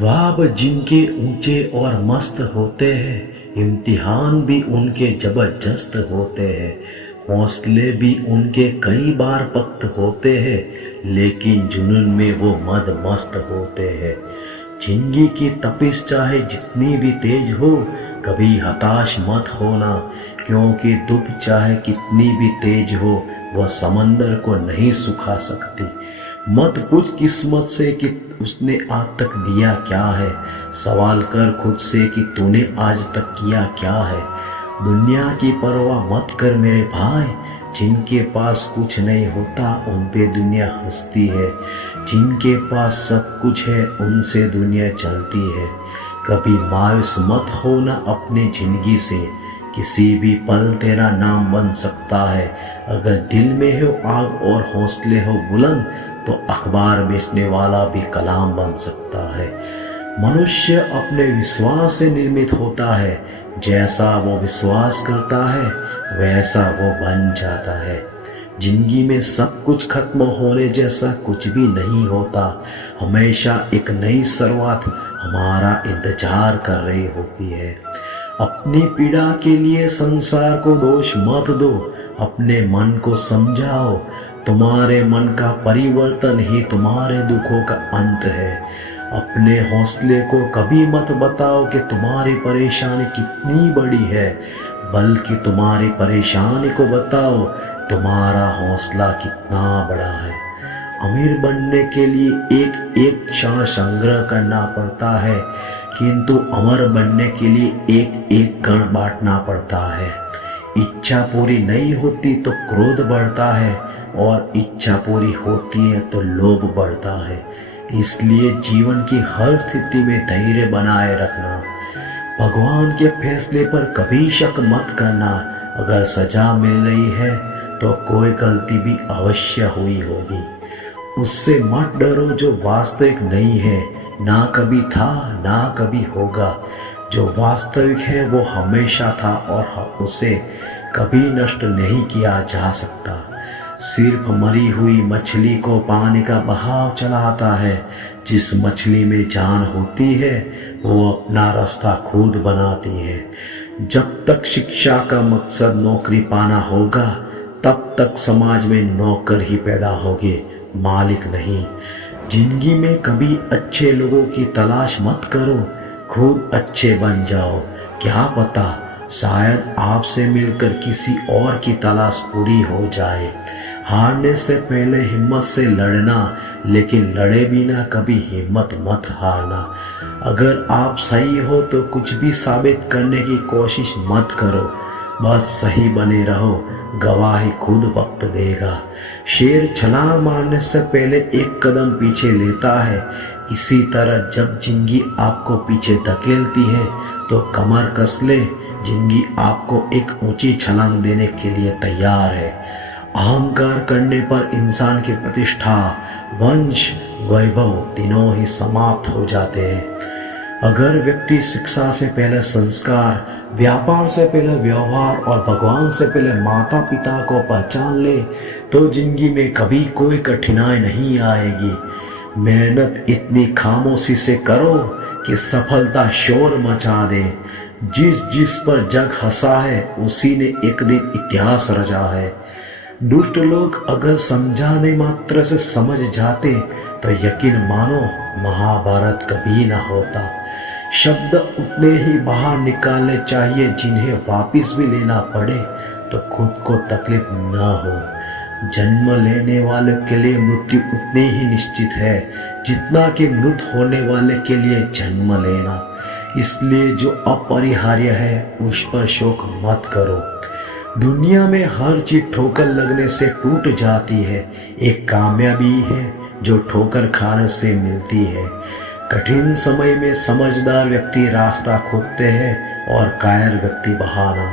ख्वाब जिनके ऊंचे और मस्त होते हैं, इम्तिहान भी उनके जबरदस्त होते हैं, हौसले भी उनके कई बार पख्त होते हैं, लेकिन जुनून में वो मद मस्त होते हैं। जिंदगी की तपिश चाहे जितनी भी तेज हो, कभी हताश मत होना, क्योंकि धूप चाहे कितनी भी तेज हो, वह समंदर को नहीं सुखा सकती। मत पूछ किस्मत से कि उसने आज तक दिया क्या है, सवाल कर खुद से कि तूने आज तक किया क्या है। दुनिया की परवाह मत कर मेरे भाई, जिनके पास कुछ नहीं होता उन पे दुनिया हंसती है, जिनके पास सब कुछ है उनसे दुनिया चलती है। कभी मायूस मत होना अपनी जिंदगी से, किसी भी पल तेरा नाम बन सकता है। अगर दिल में हो आग और हौसले हो बुलंद, तो अखबार बेचने वाला भी कलाम बन सकता है। मनुष्य अपने विश्वास से निर्मित होता है, जैसा वो विश्वास करता है वैसा वो बन जाता है। जिंदगी में सब कुछ खत्म होने जैसा कुछ भी नहीं होता, हमेशा एक नई शुरुआत हमारा इंतजार कर रही होती है। अपनी पीड़ा के लिए संसार को दोष मत दो, अपने मन को समझाओ, तुम्हारे मन का परिवर्तन ही तुम्हारे दुखों का अंत है। अपने हौसले को कभी मत बताओ कि तुम्हारी परेशानी कितनी बड़ी है, बल्कि तुम्हारी परेशानी को बताओ तुम्हारा हौसला कितना बड़ा है। अमीर बनने के लिए एक एक क्षण संग्रह करना पड़ता है, किंतु अमर बनने के लिए एक एक कण बांटना पड़ता है। इच्छा पूरी नहीं होती तो क्रोध बढ़ता है, और इच्छा पूरी होती है तो लोभ बढ़ता है। इसलिए जीवन की हर स्थिति में धैर्य बनाए रखना। भगवान के फैसले पर कभी शक मत करना। अगर सजा मिल रही है तो कोई गलती भी अवश्य हुई होगी। उससे मत डरो जो वास्तविक नहीं है, ना कभी था ना कभी होगा। जो वास्तविक है वो हमेशा था और उसे कभी नष्ट नहीं किया जा सकता। सिर्फ मरी हुई मछली को पानी का बहाव चलाता है। जिस मछली में जान होती है वो अपना रास्ता खुद बनाती है। जब तक शिक्षा का मकसद नौकरी पाना होगा, तब तक समाज में नौकर ही पैदा होंगे, मालिक नहीं। जिंदगी में कभी अच्छे लोगों की तलाश मत करो, खुद अच्छे बन जाओ। क्या पता शायद आपसे मिलकर किसी और की तलाश पूरी हो जाए। हारने से पहले हिम्मत से लड़ना, लेकिन लड़े बिना कभी हिम्मत मत हारना। अगर आप सही हो तो कुछ भी साबित करने की कोशिश मत करो, बस सही बने रहो, गवाही खुद वक्त देगा। शेर छलांग मारने से पहले एक कदम पीछे लेता है। इसी तरह जब जिंदगी आपको पीछे धकेलती है तो कमर कस ले, जिंदगी आपको एक ऊंची छलांग देने के लिए तैयार है। अहंकार करने पर इंसान की प्रतिष्ठा, वंश, वैभव तीनों ही समाप्त हो जाते हैं। अगर व्यक्ति शिक्षा से पहले संस्कार, व्यापार से पहले व्यवहार और भगवान से पहले माता पिता को पहचान ले, तो जिंदगी में कभी कोई कठिनाई नहीं आएगी। मेहनत इतनी खामोशी से करो कि सफलता शोर मचा दे। जिस जिस पर जग हंसा है उसी ने एक दिन इतिहास रचा है। दुष्ट लोग अगर समझाने मात्र से समझ जाते तो यकीन मानो महाभारत कभी ना होता। शब्द उतने ही बाहर निकालने चाहिए जिन्हें वापस भी लेना पड़े तो खुद को तकलीफ न हो। जन्म लेने वाले के लिए मृत्यु उतनी ही निश्चित है जितना कि मृत होने वाले के लिए जन्म लेना। इसलिए जो अपरिहार्य है उस पर शोक मत करो। दुनिया में हर चीज ठोकर लगने से टूट जाती है, एक कामयाबी है जो ठोकर खाने से मिलती है। कठिन समय में समझदार व्यक्ति रास्ता खोदते हैं और कायर व्यक्ति बहाना।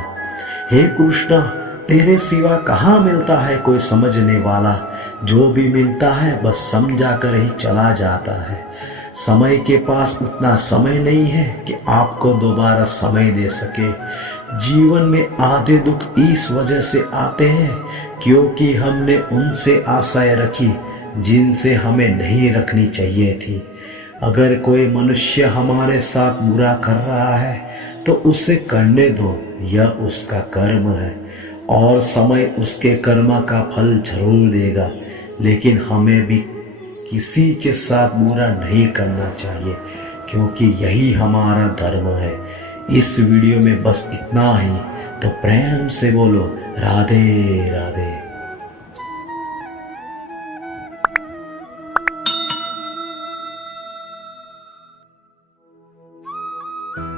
हे कृष्णा, तेरे सिवा कहाँ मिलता है कोई समझने वाला। जो भी मिलता है बस समझा कर ही चला जाता है। समय के पास उतना समय नहीं है कि आपको दोबारा समय दे सके। जीवन में आधे दुख इस वजह से आते हैं क्योंकि हमने उनसे आशाएं रखी जिनसे हमें नहीं रखनी चाहिए थी। अगर कोई मनुष्य हमारे साथ बुरा कर रहा है तो उसे करने दो, यह उसका कर्म है और समय उसके कर्म का फल जरूर देगा। लेकिन हमें भी किसी के साथ बुरा नहीं करना चाहिए, क्योंकि यही हमारा धर्म है। इस वीडियो में बस इतना ही, तो प्रेम से बोलो राधे राधे।